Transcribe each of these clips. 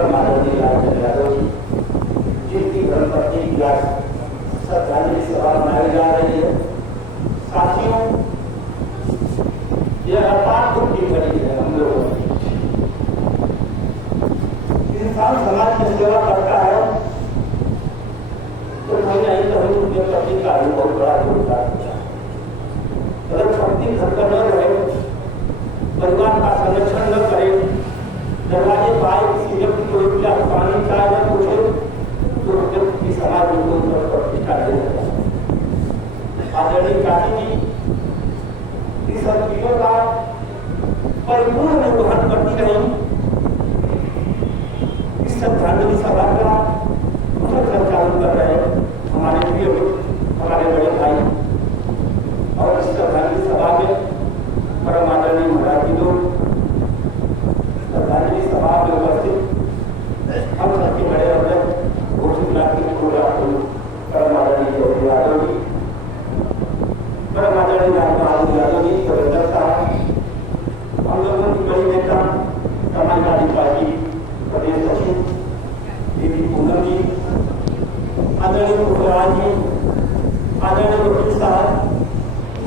परम आदरणीय लालचंद यादव जी, जिनकी धर्मपत्नी की आज श्रद्धांजलि सभा मनाई जा रही है। साथियों, यह अपार दुख की घड़ी है हम लोगों की। इंसान समाज में सेवा करता है तो कहीं नहीं कहीं उनके पति का भी बहुत बड़ा योगदान होता है। अगर पत्नी घर पर न रहे, परिवार का संरक्षण न करे, दरवाजे पाए किसी व्यक्ति को एक गिलास पानी चाय न पूछे, तो व्यक्ति की समाज में कोई प्रतिष्ठा नहीं रहता। आदरणीय काशी जी इस सब चीजों का परिपूर्ण निर्वहन करती रही। इस श्रद्धांजलि सभा का संचालन कर रहे हमारे प्रिय हमारे बड़े भाई, और इस श्रद्धांजलि सभा में परम आदरणीय महाराज जी लोग श्रद्धांजलि सभा में उपस्थित हम सबके बड़े अध्यक्ष घोषित परम आदरणीय योगी यादव जी, परम आदरणीय लाल यादव जी, सवेंद्र साहब, हम लोगों की बड़ी नेता समाजवादी पार्टी प्रदेश सचिव दीदी पूनम जी, आदरणीय पुष्पराज जी, आदरणीय वकील साहब,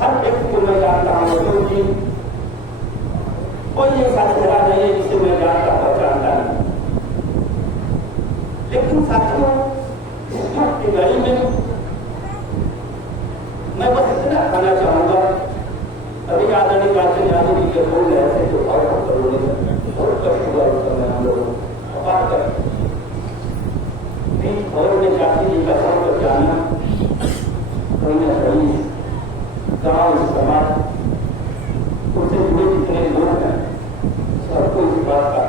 हर व्यक्ति को मैं जानता हूँ जी, कोई ऐसा चेहरा नहीं है जिसे मैं जानता पहचानता नहीं। लेकिन साथियों, इस दुख की घड़ी में मैं बस इतना कहना चाहूंगा, अभी आदरणीय लालचंद यादव जी के बोल रहे थे जो भाव करोगे बहुत कष्ट हुआ उस समय हम लोगों अपार कर और ने चाची जी का सर पर जाना कहीं न कहीं गाँव समाज उनसे जुड़े जितने लोग हैं सबको इस बात का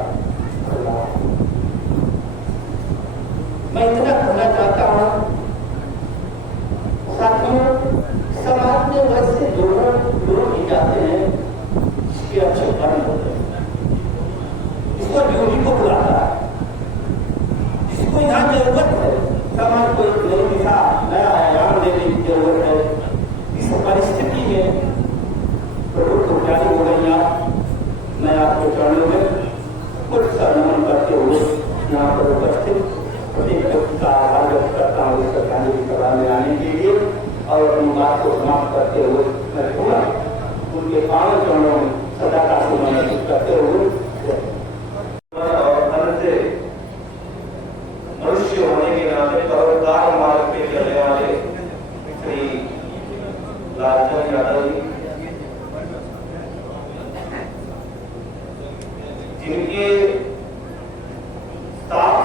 मैं इतना कहना चाहता हूँ। साथियों, समाज में वैसे लोग ही जाते हैं जिसके अच्छे कर्म होते हैं, जिसको ड्यूटी को बुलाता है, जिसको यहाँ जरूरत है, समाज को एक नई दिशा नया आयाम देने की जरूरत है। इस परिस्थिति में प्रभु को जारी हो गई आप, मैं आपके चरणों में कुछ सम्मान करते हुए यहाँ पर उपस्थित प्रत्येक व्यक्ति का आभार व्यक्त करता हूँ श्रद्धांजलि सभा में आने के लिए, और अपनी बात को समाप्त करते हुए मैं पूरा उनके पावन चरणों में सदा का समर्पित करते हुए मनुष्य होने के नाते परोपकार मार्ग पे चलने वाले श्री लालचंद यादव जी, जिनके साथ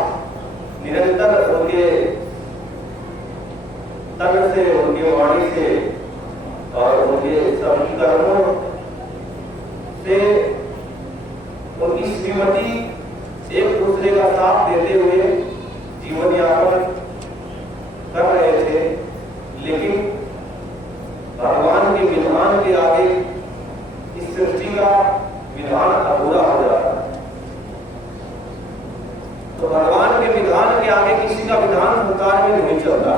निरंतर उनके तन से, उनके वाणी से और उनके सभी कर्मों से उनकी श्रीमती एक दूसरे का साथ देते हुए जीवन यापन कर रहे थे। लेकिन भगवान के विधान के आगे इस सृष्टि का विधान अधूरा हो जाता है। तो भगवान के विधान के आगे किसी का विधान संसार में नहीं चलता।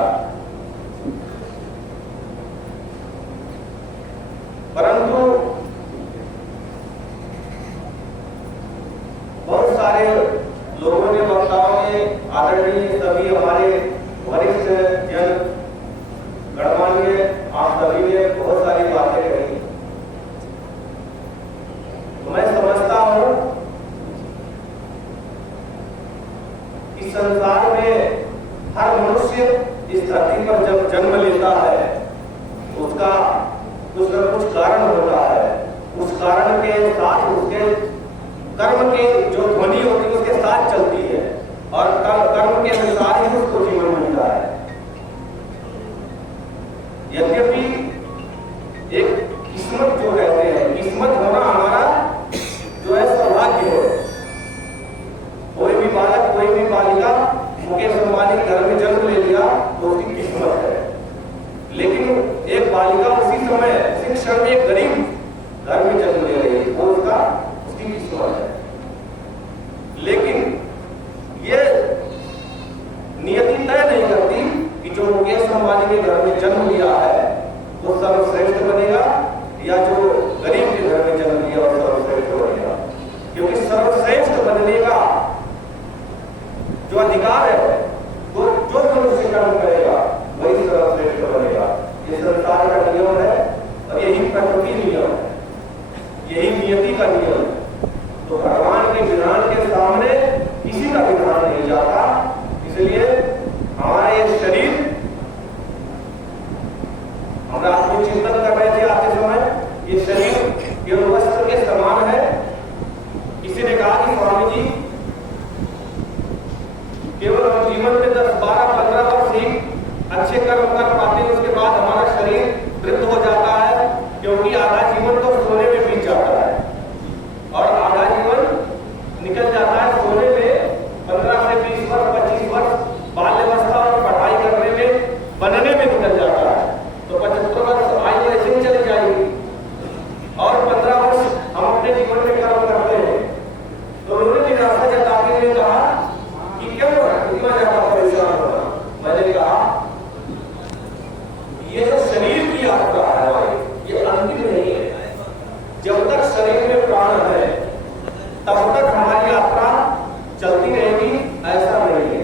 परंतु बहुत सारे लोगों ने, वक्ताओं ने, आदरणीय सभी हमारे वरिष्ठ जन गणमान्य, आप सभी ने बहुत सारी बातें कही। मैं समझता हूं कि संसार में हर मनुष्य इस धरती पर जब जन्म लेता है उसका कुछ न कुछ कारण होता है। उस कारण के साथ उसके कर्म के जो ध्वनि होती है उसके साथ चलती है, और कर्म के अनुसार ही उसको जीवन मिलता है। यद्यपि एक किस्मत जो कहते हैं, किस्मत होना हमारा जो है सौभाग्य है। कोई भी बालक, कोई भी बालिका मुकेश अंबानी घर में जन्म ले लिया तो उसकी किस्मत है। लेकिन एक बालिका उसी समय, उसी क्षण में एक गरीब घर में जन्म ले रही है, वो उसकी किस्मत है। लेकिन ये नियति तय नहीं करती कि जो मुकेश अंबानी के घर में जन्म लिया है वो सर्वश्रेष्ठ बनेगा, या जो गरीब के घर में जन्म लिया वो सर्वश्रेष्ठ बनेगा। क्योंकि सर्वश्रेष्ठ बनने का अधिकार है, तो जो मनुष्य कर्म करेगा वही सर्वश्रेष्ठ बनेगा। ये संसार का नियम है और यही प्रकृति नियम है, यही नियति का नियम है। तो भगवान के विधान के सामने किसी का विधान नहीं जाता। इसलिए हमारा ये शरीर, हम रात को चिंतन कर रहे थे आते समय, ये शरीर केवल वस्त्र के समान है। किसी ने कहा कि स्वामी जी केवल हम जीवन में 10, 12, 15 वर्ष ही अच्छे कर्म कर पाते हैं, उसके बाद हमारा शरीर वृद्ध हो जाता है, क्योंकि आधा जीवन तो सोने में बीत जाता है और आधा जीवन निकल जाता है सोने में। 15 से 20 वर्ष, 25 वर्ष बाल्यावस्था और पढ़ाई करने में, बनने में निकल जाता है। तो 75 वर्ष आयु ऐसे ही चली जाएगी और 15 वर्ष हम अपने जीवन में कर्म करते हैं। तो उन्होंने निराशा जताते हुए कहा कि क्यों इतना ज्यादा परेशान होना। मैंने कहा ये जो शरीर की यात्रा है ये अंतिम नहीं है। जब तक शरीर में प्राण है तब तक हमारी यात्रा चलती रहेगी, ऐसा नहीं है।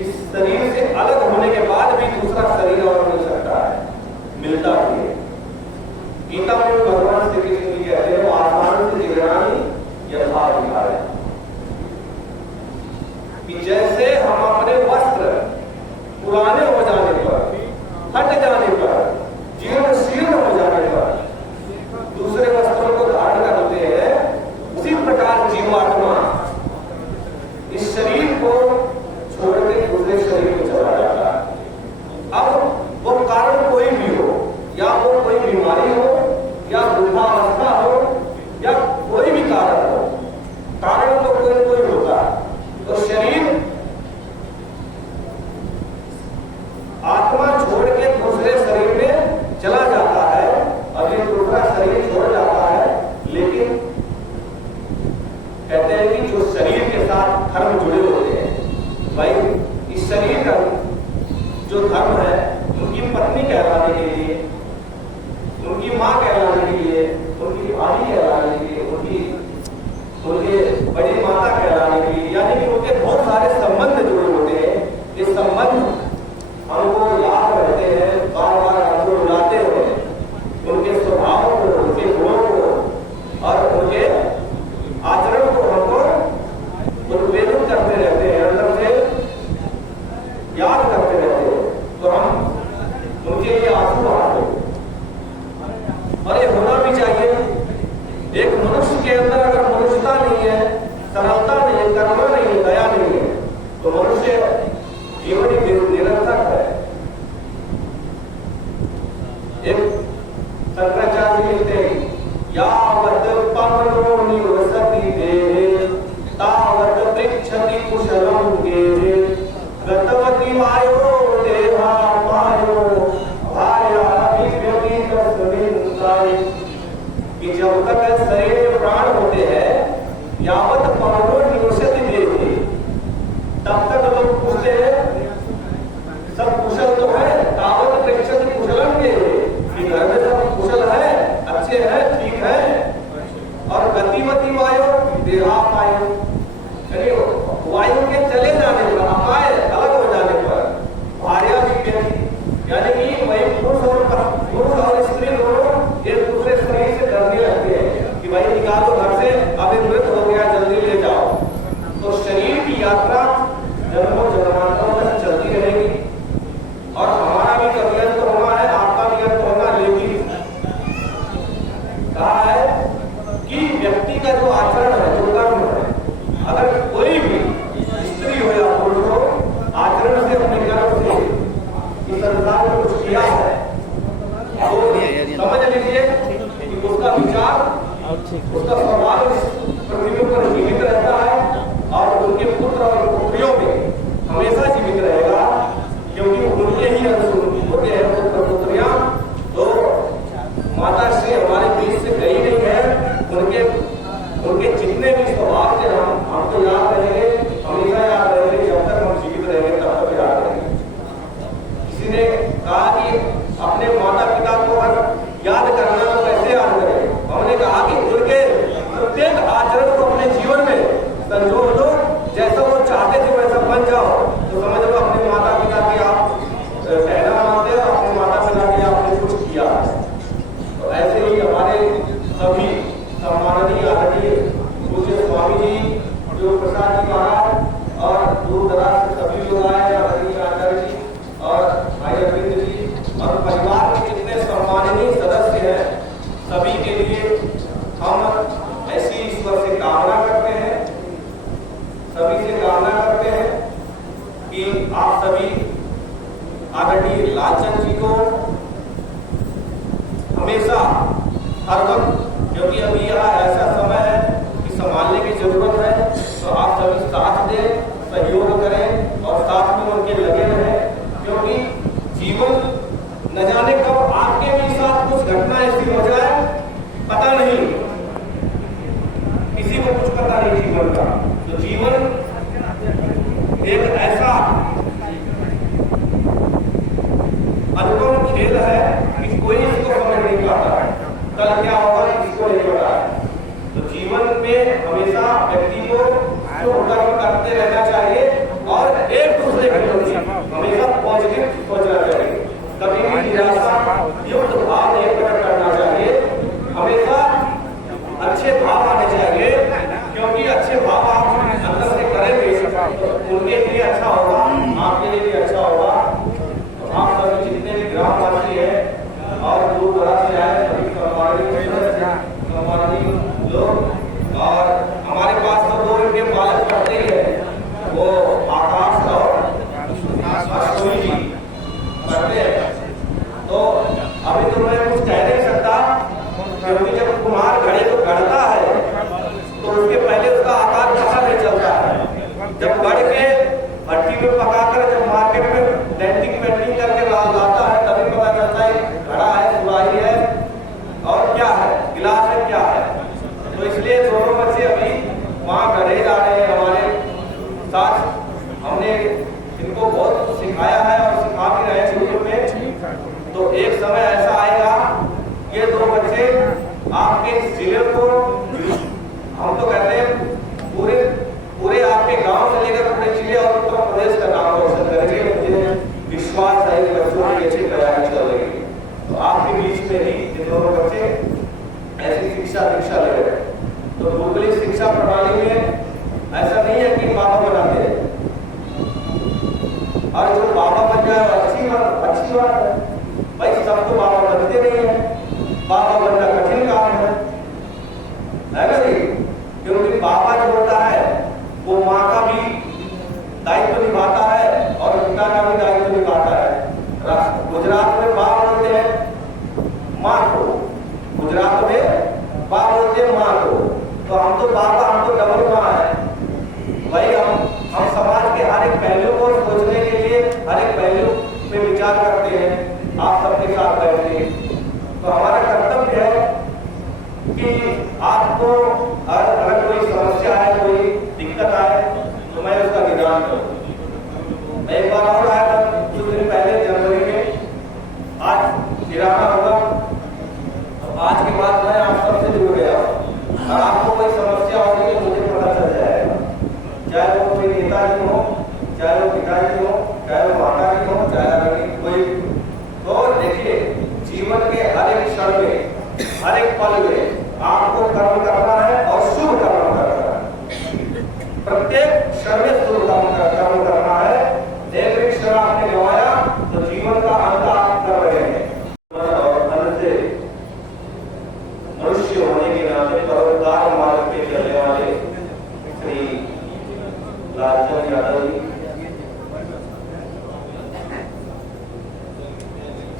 इस शरीर से अलग होने के बाद भी दूसरा शरीर और मिल सकता है, मिलता भी है। गीता में भगवान श्री कृष्ण जी कहते हैं आत्मान से जिज्ञानी यथा विहार, कि जैसे हम अपने वस्त्र पुराने हो जाने पर, हट जाने पर, जीर्ण शीर्ण हो जाने पर दूसरे वस्त्रों को धारण करते हैं, उसी प्रकार जीवात्मा इस शरीर को छोड़ के दूसरे शरीर में चला जाता है। अब वो कारण कोई भी हो, या वो कोई बीमारी हो, या वृद्धावस्था हो, या कोई भी कारण हो, कारण तो कोई कोई होता है। तो शरीर आत्मा छोड़ के दूसरे शरीर में चला जाता है और ये दूसरा शरीर छोड़ जाता है। लेकिन कहते हैं कि जो शरीर के साथ धर्म जुड़े होते हैं, भाई इस शरीर का जो धर्म है, उनकी पत्नी कहलाने के लिए, उनकी माँ कहलाने के लिए, उनकी भाभी कहलाने के लिए, उनके बड़ी माता कहलाने के लिए, यानी कि उनके बहुत सारे संबंध जुड़े होते हैं। ये संबंध हमको याद रहते हैं, बार बार हमको बुलाते हैं, उनके स्वभाव को, उनके गुणों को और उनके आचरण को हमको उद्वेलित करते रहते हैं, अंदर से याद करते रहते हैं। तो हम उनके लिए आंसू आते हैं और ये होना भी चाहिए। एक मनुष्य के अंदर अगर मनुष्यता नहीं है, सरलता नहीं है, करुणा नहीं है, दया नहीं है, तो मनुष्य जीवन ही निरर्थक है। एक शंकराचार्य लिखते हैं, यावत् पवनो निवसति देहे तावत् पृच्छति कुशलं गेहे गतवति वायो देहा पायो भार्या विव्यतितस्मिन्ताय। कि जब तक शरीर में प्राण होते हैं, यावत् पवनो निवसति देहे, तब तक लोग पूछते हैं सब कुशल तो है, तावत् पृच्छति कुशलं गेहे, कि घर में सब कुशल है, अच्छे हैं, ठीक है। और गतिवती वायु देहा पायो, यानी वायु के चले जाने पर, अपाय अलग हो जाने पर, भार्या विव्यति, यानी कि वही पुरुष और स्त्री दोनों एक दूसरे शरीर से डरने लगते हैं कि भाई निकालो घर से, अभी मृत हो गया, जल्दी ले जाओ। तो शरीर की यात्रा जन्मों जन्मांतरों तक चलती रहेगी और हमारा भी कभी अंत होना है, आपका भी अंत होना। लेकिन कहा है कि व्यक्ति का जो आचरण है, जो कर्म है, अगर कोई भी स्त्री हो या पुरुष हो, आचरण से अपने कर्म से इस संसार में कुछ किया है, तो समझ लीजिए कि उसका विचार, उसका स्वभाव इस पृथ्वी पर जीवित रहता है और उनके पुत्र और पुत्रियों में हमेशा जीवित रहेगा, क्योंकि उनके ही होते हैं पुत्र पुत्रियां। तो माता श्री हमारे बीच से गई नहीं है, उनके जितने भी स्वभाव थे हमको याद रहेंगे, हमेशा याद रहेंगे, जब तक हम जीवित रहेंगे तब तक याद रहेंगे। किसी ने कहा कि अपने माता पिता को याद करना तो कैसे याद करें? हमने कहा कि उनके जी महाराज और दूर दराज से सभी लोग आए, आदरणीय आचार्य जी और भाई अरविंद जी और परिवार के जितने सम्माननीय सदस्य हैं, सभी के लिए हम ऐसी ईश्वर से कामना करते हैं, सभी से कामना करते हैं कि आप सभी आदरणीय लालचंद जी को हमेशा हर वक्त, क्योंकि अभी यह ऐसा समय है कि संभालने की जरूरत है, तो आप सभी साथ दें, सहयोग करें और साथ में उनके लगे रहें, क्योंकि जीवन न जाने कब आपके भी साथ कुछ घटना ऐसी हो जाए, पता नहीं, किसी को कुछ पता नहीं जीवन का। तो जीवन एक ऐसा अनुपम खेल है कि कोई इसको समझ नहीं पाता है, कल क्या होगा किसको नहीं पता है। तो जीवन में हमेशा व्यक्ति को शुभ कर्म करते रहना चाहिए और एक दूसरे के प्रति हमेशा पॉजिटिव सोचना चाहिए, कभी भी निराशा युक्त भाव नहीं प्रकट करना चाहिए, हमेशा अच्छे भाव आने चाहिए, क्योंकि अच्छे भाव आप अंदर से करेंगे तो उनके लिए अच्छा होगा, आपके लिए भी अच्छा होगा। तो आप सभी जितने भी ग्रामवासी हैं और दूर दराज से आए सभी सम्माननीय लोग, और हमारे पास तो दो इनके पालक पढ़ते ही है, वो आकाश और अश्विनी जी पढ़ते हैं। तो अभी तो मैं कुछ कह नहीं सकता, क्योंकि जब कुम्हार घड़े को गढ़ता है तो उसके पहले उसका आकार पता नहीं चलता है। जब गढ़ के भट्टी में पकाकर जब मार्केट में डेंटिंग पेंटिंग करके लाता है, तभी पता चलता है घड़ा है, सुराही है और क्या है, गिलास है, क्या है। तो इसलिए दोनों बच्चे अभी वहाँ गढ़े जा रहे हैं हमारे साथ, हमने इनको बहुत कुछ सिखाया है और सिखा भी रहे हैं शुरू में। तो एक समय ऐसा आएगा, ये दो बच्चे आपके जिले को, हम तो कहते हैं पूरे आपके गांव से लेकर पूरे जिले और उत्तर प्रदेश का नाम रोशन करेंगे। मुझे विश्वास है बच्चों की अच्छी तैयारी चल रही है, तो आपके बीच में ही ये दोनों बच्चे ऐसी दीक्षा ले रहे हैं। तो भौगोलिक शिक्षा प्रणाली में ऐसा नहीं है कि बाबा बनाते हैं, और जो बाबा बन जाए अच्छी बात है भाई, सबको बाबा बनते नहीं है, बाबा बनना कठिन काम है ना जी, क्योंकि बाबा जो होता है वो माँ का भी दायित्व निभाता है और पिता का भी दायित्व निभाता है। गुजरात में बाप बोलते हैं माँ को, गुजरात में बाप बोलते हैं माँ को, तो हम तो बाबा, हम तो डबल माँ है भाई। हम समाज के हर एक पहलू को सोचने के लिए हर एक पहलू पे विचार करते हैं आप सबके साथ बैठ के। तो हमारा कर्तव्य है कि आपको अगर कोई समस्या है, कोई दिक्कत आए, तो मैं उसका निदान करूँ। मैं एक बार और आया था कुछ दिन पहले जनवरी में, आज किराना होगा, तो आज के बाद मैं आप सबसे जुड़ गया और आपको कोई समस्या होगी तो मुझे पता चल जाएगा, चाहे वो कोई नेताजी हो, चाहे वो पिताजी हो, चाहे वो माता जी हो, चाहे कोई। तो देखिए जीवन के हर एक क्षण में, हर एक पल में आपको कर्म करना है और शुभ कर्म करना है, प्रत्येक क्षण में शुभ कर्म करना है। एक क्षण आपने गंवाया तो जीवन का अंत आप कर रहे हैं। और अंत से मनुष्य होने के नाते परोपकार मार्ग पे चलने वाले श्री लालचंद यादव जी,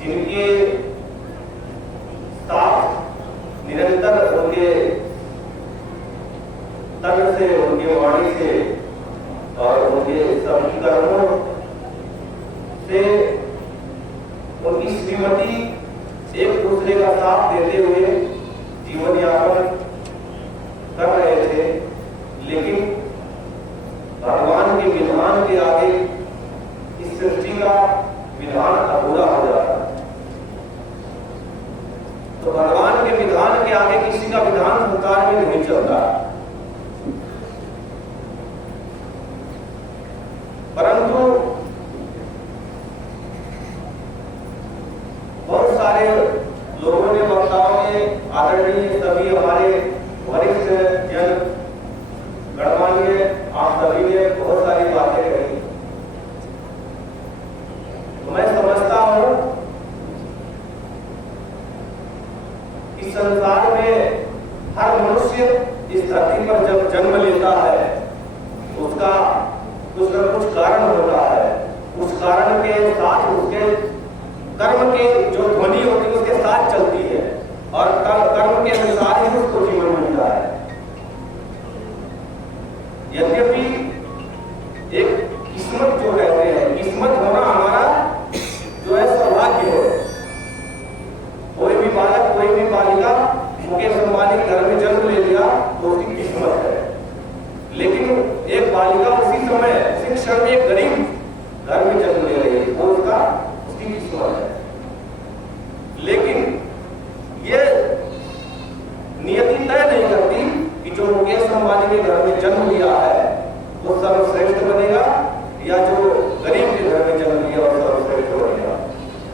जिनके साथ निरंतर उनके तन से, उनके वाणी से और उनके सभी कर्मों से उनकी श्रीमती एक दूसरे का साथ देते हुए जीवन यापन कर रहे थे, लेकिन भगवान के विधान के आगे इस सृष्टि का विधान अधूरा हो जाता है। तो भगवान के विधान के आगे किसी का विधान संसार में नहीं चलता, परंतु बहुत सारे लोगों ने, वक्ताओं ने, आदरणीय सभी हमारे वरिष्ठ जन गणमान्य आप सभी सभी ने बहुत सारी बातें कही। तो मैं समझता हूं कि संसार में हर मनुष्य इस धरती पर जब जन्म लेता है उसका कुछ न कुछ कारण होता है। उस कारण के साथ उसके कर्म के जो ध्वनि होती है उसके साथ चलती है और कर्म के अनुसार ही उसको जीवन मिलता है। यद्यपि एक किस्मत जो कहते हैं, किस्मत होना हमारा जो है सौभाग्य है। कोई भी बालक, कोई भी बालिका मुकेश अंबानी घर में जन्म ले लिया तो उसकी किस्मत है। लेकिन एक बालिका उसी समय, उसी क्षण में एक गरीब घर में जन्म ले रही है, वो उसकी किस्मत है। लेकिन ये नियति तय नहीं करती कि जो मुकेश अंबानी के घर में जन्म लिया है वो सर्वश्रेष्ठ बनेगा या जो गरीब के घर में जन्म लिया वो सर्वश्रेष्ठ बनेगा।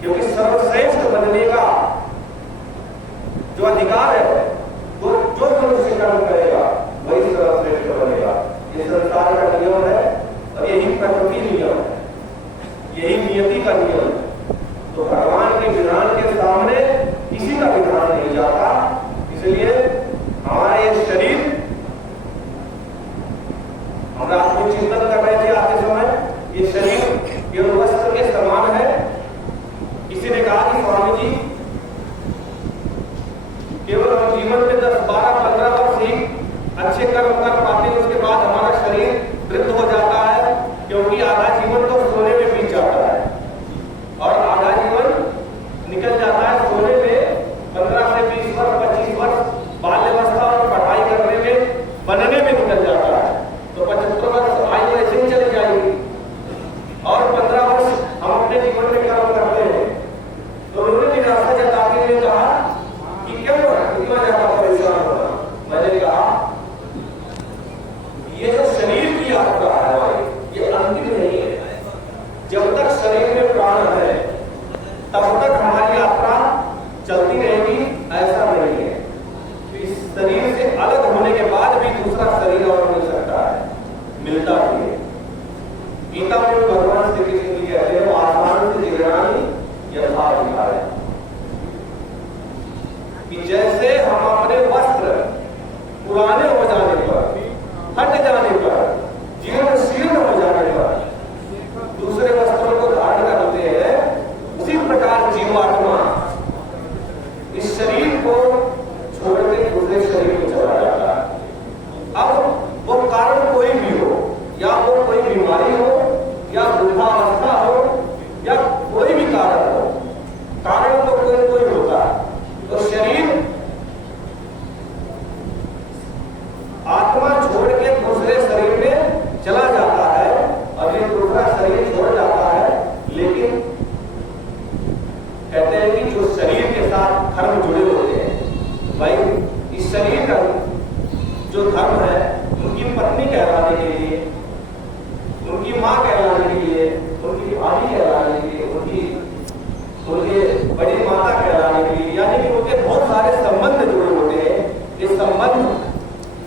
क्योंकि सर्वश्रेष्ठ बनने का जो अधिकार है वो जो मनुष्य कर्म करेगा वही सर्वश्रेष्ठ बनेगा। ये संसार का नियम है और यही प्रकृति नियम है, यही नियति का नियम है। तो भगवान के विधान के सामने किसी का विधान नहीं जाता। इसलिए हमारा ये शरीर, हम रात को चिंतन कर रहे थे आते समय, ये शरीर केवल वस्त्र के समान है। किसी ने कहा कि स्वामी जी केवल हम जीवन में 10, 12, 15 वर्ष ही अच्छे कर्म कर पाते हैं, उसके बाद हमारा शरीर वृद्ध हो जाता है। क्योंकि आधा जीवन तो सोने में बीत जाता है और आधा जीवन निकल जाता है सोने में। 15 से 20 वर्ष, 25 वर्ष बाल्यावस्था और पढ़ाई करने में, बनने में निकल जाता है। तो 75 वर्ष आयु ऐसे ही चली जाएगी और 15 वर्ष हम अपने जीवन में कर्म करते हैं। तो उन्होंने निराशा जताते हुए कहा कि क्यों इतना ज्यादा परेशान होना। मैंने कहा ये जो शरीर की यात्रा है हमारी, ये अंतिम नहीं है। जब तक शरीर में प्राण है तब तक हमारी यात्रा चलती रहेगी, ऐसा नहीं है। इस शरीर से अलग होने के बाद भी दूसरा शरीर और मिल सकता है, मिलता भी है। गीता में भगवान श्री कृष्ण जी कहते हैं आत्मान से जिज्ञानी यथा विहाय, कि जैसे हम अपने वस्त्र पुराने हो जाने पर, हट जाने पर, जीर्ण शीर्ण हो जाने पर दूसरे वस्त्रों को धारण करते हैं, उसी प्रकार जीवात्मा इस शरीर को छोड़ के दूसरे शरीर में चला जाता है। अब वो कारण कोई भी हो, या वो कोई बीमारी हो, या वृद्धावस्था हो, या कोई भी कारण हो, कारण तो कोई कोई होता है। तो शरीर आत्मा छोड़ के दूसरे शरीर में चला जाता है और ये दूसरा शरीर छोड़ जाता है। लेकिन कहते हैं कि जो शरीर के साथ धर्म जुड़े होते हैं, भाई इस शरीर का जो धर्म है, उनकी पत्नी कहलाने के लिए, उनकी माँ कहलाने के लिए, उनकी भाभी कहलाने के लिए, उनके बड़ी माता कहलाने के लिए, यानी कि उनके बहुत सारे संबंध जुड़े होते हैं। ये संबंध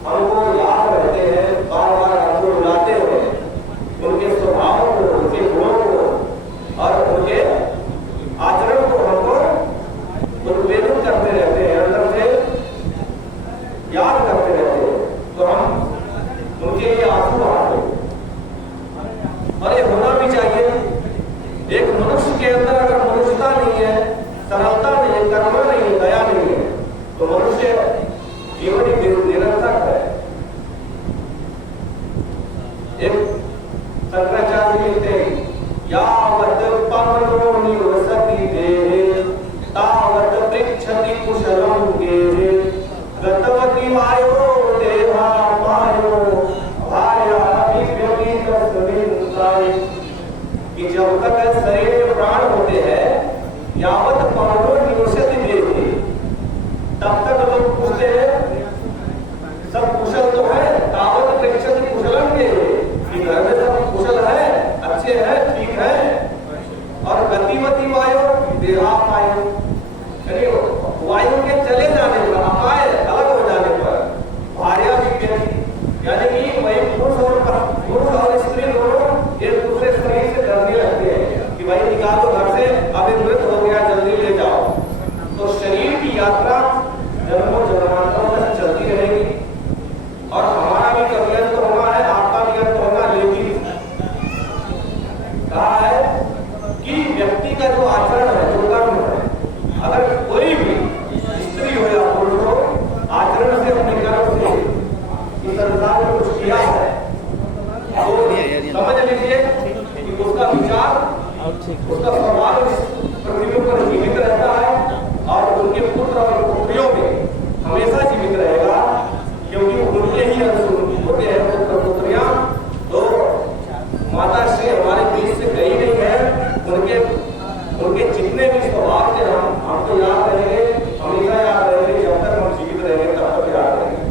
हमको याद रहते हैं, बार बार हमको बुलाते हैं, उनके स्वभाव को, उनके गुणों को और उनके आचरण को हमको उद्वेलित करते रहते हैं, अंदर से याद करते रहते हैं। तो हम उनके लिए आंसू बहाते हैं और ये होना भी चाहिए। एक मनुष्य के अंदर अगर मनुष्यता नहीं है, सरलता नहीं है, करुणा नहीं है, दया नहीं है, तो मनुष्य जीवन निरर्थक है। एक शंकराचार्य लिखते हैं, यावत् पवनो निवसति देहे तावत् पृच्छति कुशलं गेहे गतवति वायो देहा पायो भार्याभिव्यतितस्मिन्नाय। कि जब तक शरीर में प्राण होते हैं, यावत् पवनो निवसति देहे, तब तक लोग पूछते हैं सब कुशल तो है, तावत् पृच्छति कुशलं गेहे, कि घर में सब कुशल है, अच्छे हैं, ठीक है। और गतिवती वायु देहा पायो, यानी वायु के चले जाने पर, अपाय अलग हो जाने पर, भार्या भी, यानी कि वही पुरुष और लीजिए कि उसका विचार, उसका स्वभाव इस पृथ्वी पर जीवित रहता है और उनके पुत्र और पुत्रियों में हमेशा जीवित रहेगा, क्योंकि उनके ही अंश होते हैं पुत्र पुत्रियां। तो माता श्री हमारे बीच से गई नहीं है, उनके जितने भी स्वभाव थे हमको याद रहेंगे, हमेशा याद रहेंगे, जब तक हम जीवित रहेंगे तब तक याद रहेंगे।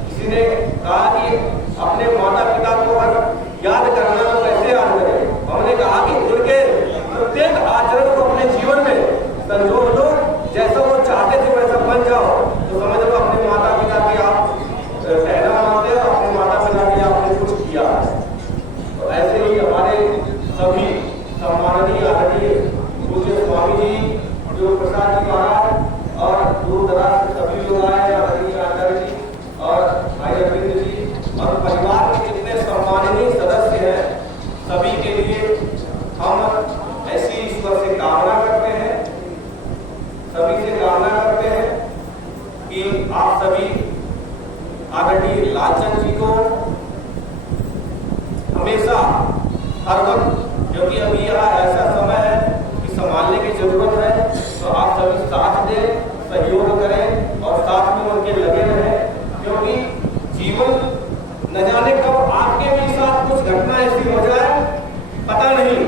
किसी ने कहा कि अपने माता पिता को याद करना तो कैसे याद करें? हमने कहा कि उनके प्रत्येक आचरण को अपने जीवन में संजो लो, जैसा वो चाहते थे वैसा बन जाओ, तो समझ लो अपने माता पिता की आप कहना मानते हो, अपने माता पिता के आपने कुछ किया। तो ऐसे ही हमारे सभी सम्माननीय आदरणीय पूज्य स्वामी जी, जो प्रसाद जी महाराज और दूर दराज से सभी लोग आए, आदरणीय आचार्य जी और भाई अरविंद जी और परिवार के जितने सम्माननीय सदस्य हैं, सभी के लिए हम ऐसी ईश्वर से कामना करते हैं, सभी से कामना करते हैं कि आप सभी आदरणीय लालचंद जी को हमेशा हर वक्त, क्योंकि अभी यह ऐसा समय है कि संभालने की जरूरत है, तो आप सभी साथ दें, सहयोग करें और साथ में उनके लगे रहें, क्योंकि जीवन न जाने कब आपके भी साथ कुछ घटना ऐसी हो जाए, पता नहीं,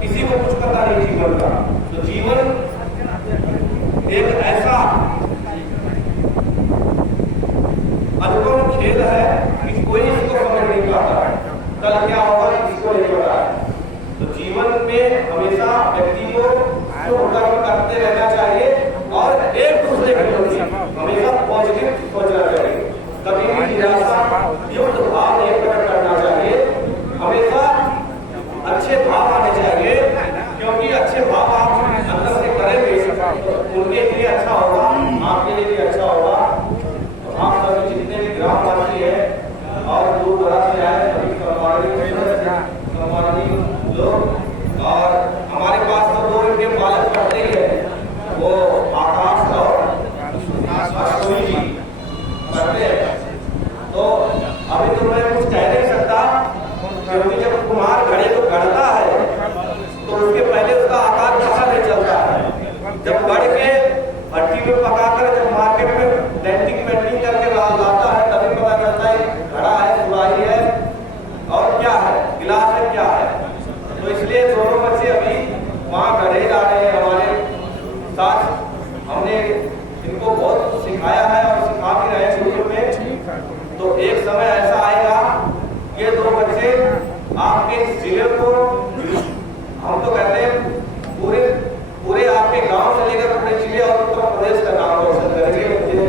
किसी को कुछ पता नहीं जीवन का। तो जीवन एक ऐसा अनुपम खेल है कि कोई इसको समझ नहीं पाता, कल क्या होगा किसको नहीं पता है। तो जीवन में हमेशा व्यक्ति को शुभ कर्म करते रहना चाहिए और एक दूसरे के प्रति हमेशा पॉजिटिव सोचना चाहिए, कभी भी निराशा युक्त भाव नहीं प्रकट करना चाहिए, हमेशा अच्छे भाव आने चाहिए, क्योंकि अच्छे भाव आप अंदर से करेंगे तो उनके लिए अच्छा होगा, आपके लिए भी अच्छा होगा। तो आप सभी जितने भी ग्रामवासी हैं और दूर दराज से आए सभी सम्माननीय लोग, और हमारे पास तो दो इनके पालक पढ़ते ही है, वो आकाश और अश्विनी जी पढ़ते हैं। तो अभी तो मैं कुछ कह नहीं सकता, क्योंकि जब कुम्हार घड़े को गढ़ता है तो उसके पहले उसका आकार पता नहीं चलता है। जब गढ़ के भट्टी में पकाकर जब मार्केट में डेंटिंग पेंटिंग करके लाता है, तभी पता चलता है घड़ा है, सुराही है और क्या है, गिलास है, क्या है। तो इसलिए दोनों बच्चे अभी वहाँ गढ़े जा रहे हैं हमारे साथ, हमने इनको बहुत सिखाया है और सिखा भी रहे हैं शुरू में। तो एक समय ऐसा आएगा, ये दो बच्चे आपके इस जिले को, हम तो कहते हैं पूरे आपके गांव से लेकर पूरे जिले और उत्तर प्रदेश का नाम रोशन करेंगे। मुझे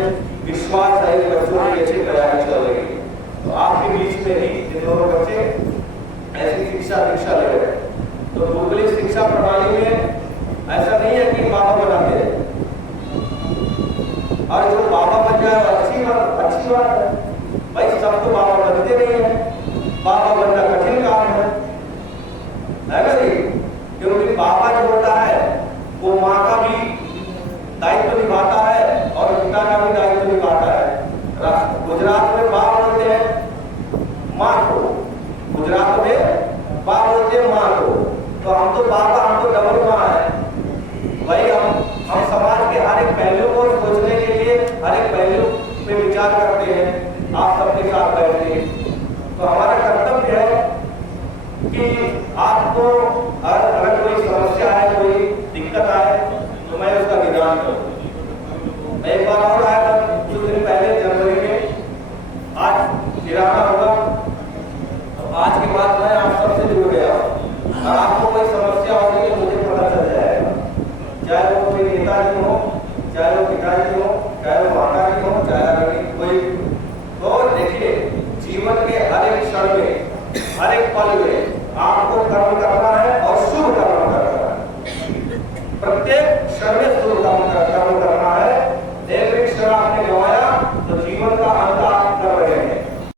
विश्वास है कि बच्चों की अच्छी तैयारी चलेगी। तो आपके बीच में ही ये दोनों बच्चे ऐसी शिक्षा दीक्षा ले रहे हैं। तो गुरुकुल शिक्षा प्रणाली में ऐसा नहीं है कि बाबा बनाते हैं, और जो बाबा बन जाए अच्छी बात है भाई, सबको बाबा बनते नहीं है, बाबा बनना कठिन काम है ना जी? क्योंकि बाबा जो होता है वो माँ का भी दायित्व निभाता है और पिता का भी दायित्व निभाता है। गुजरात में बाप बोलते हैं माँ को, गुजरात में बाप बोलते हैं माँ को, तो हम तो बाबा, हम तो डबल माँ है भाई। हम समाज के हर एक पहलू को सोचने के लिए हर एक पहलू पे विचार करते हैं, आप सबके साथ बैठते हैं। तो हमारा कर्तव्य है कि आपको अगर कोई समस्या है, कोई दिक्कत आए, तो मैं उसका निदान करूँ। एक बार और आया था कुछ दिन पहले जनवरी में, आज निराना होगा, तो आज के बाद मैं आप सबसे जुड़ गया। और आपको कोई समस्या होगी तो मुझे पता चल जाएगा, चाहे वो कोई नेताजी हो, चाहे वो पिताजी हो, चाहे वो माता जी हो, चाहे कोई। तो देखिए जीवन के हर एक क्षण में, हर एक पल में आपको कर्म करना है और शुभ कर्म करना है। प्रत्येक क्षण में शुभ कर्म